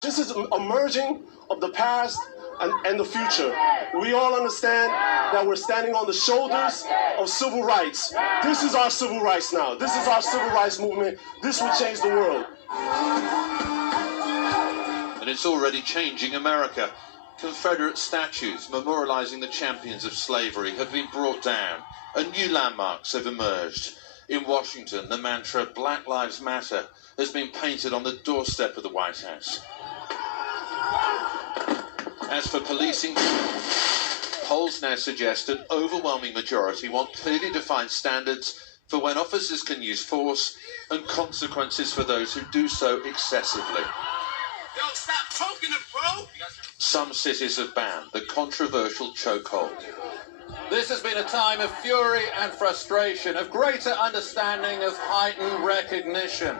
This is a merging of the past and the future. We all understand that we're standing on the shoulders of civil rights. This is our civil rights now. This is our civil rights movement. This will change the world. And it's already changing America. Confederate statues memorializing the champions of slavery have been brought down, and new landmarks have emerged. In Washington, the mantra "Black Lives Matter" has been painted on the doorstep of the White House. As for policing, polls now suggest an overwhelming majority want clearly defined standards for when officers can use force and consequences for those who do so excessively. Yo, stop choking him, bro! Some cities have banned the controversial chokehold. This has been a time of fury and frustration, of greater understanding, of heightened recognition.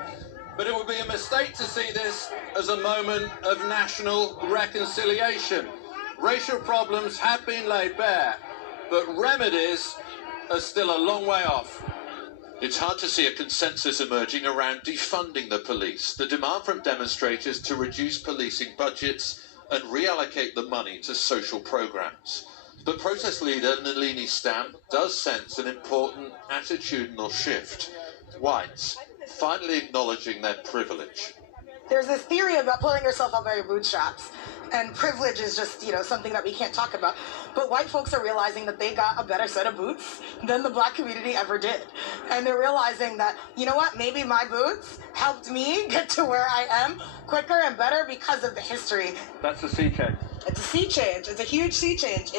But it would be a mistake to see this as a moment of national reconciliation. Racial problems have been laid bare, but remedies are still a long way off. It's hard to see a consensus emerging around defunding the police, the demand from demonstrators to reduce policing budgets and reallocate the money to social programs. But protest leader Nalini Stamp does sense an important attitudinal shift. Whites finally acknowledging their privilege. There's this theory about pulling yourself up by your bootstraps, and privilege is just, something that we can't talk about. But white folks are realizing that they got a better set of boots than the black community ever did. And they're realizing that, maybe my boots helped me get to where I am quicker and better because of the history. That's a sea change. It's a sea change. It's a huge sea change.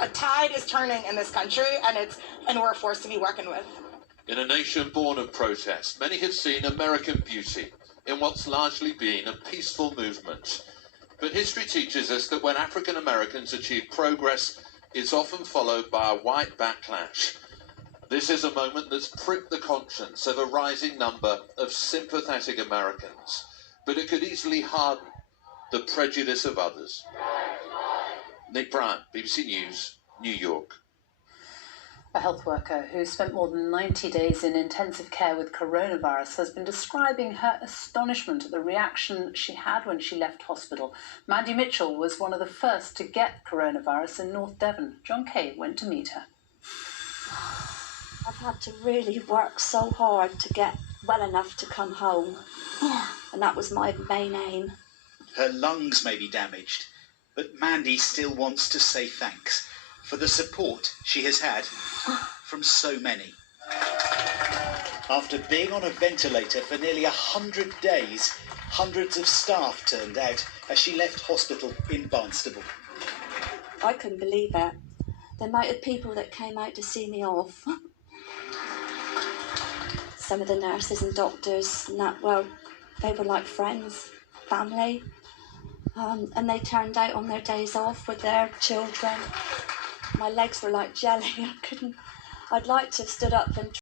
A tide is turning in this country, and we're a force to be reckoned with. In a nation born of protest, many have seen American beauty in what's largely been a peaceful movement. But history teaches us that when African Americans achieve progress, it's often followed by a white backlash. This is a moment that's pricked the conscience of a rising number of sympathetic Americans, but it could easily harden the prejudice of others. Nick Bryant, BBC News, New York. A health worker who spent more than 90 days in intensive care with coronavirus has been describing her astonishment at the reaction she had when she left hospital. Mandy Mitchell was one of the first to get coronavirus in North Devon. John Kay went to meet her. I've had to really work so hard to get well enough to come home. And that was my main aim. Her lungs may be damaged, but Mandy still wants to say thanks for the support she has had from so many. After being on a ventilator for nearly 100 days, hundreds of staff turned out as she left hospital in Barnstable. I couldn't believe it. The amount of people that came out to see me off. Some of the nurses and doctors, they were like friends, family. And they turned out on their days off with their children. My legs were like jelly. I'd like to have stood up and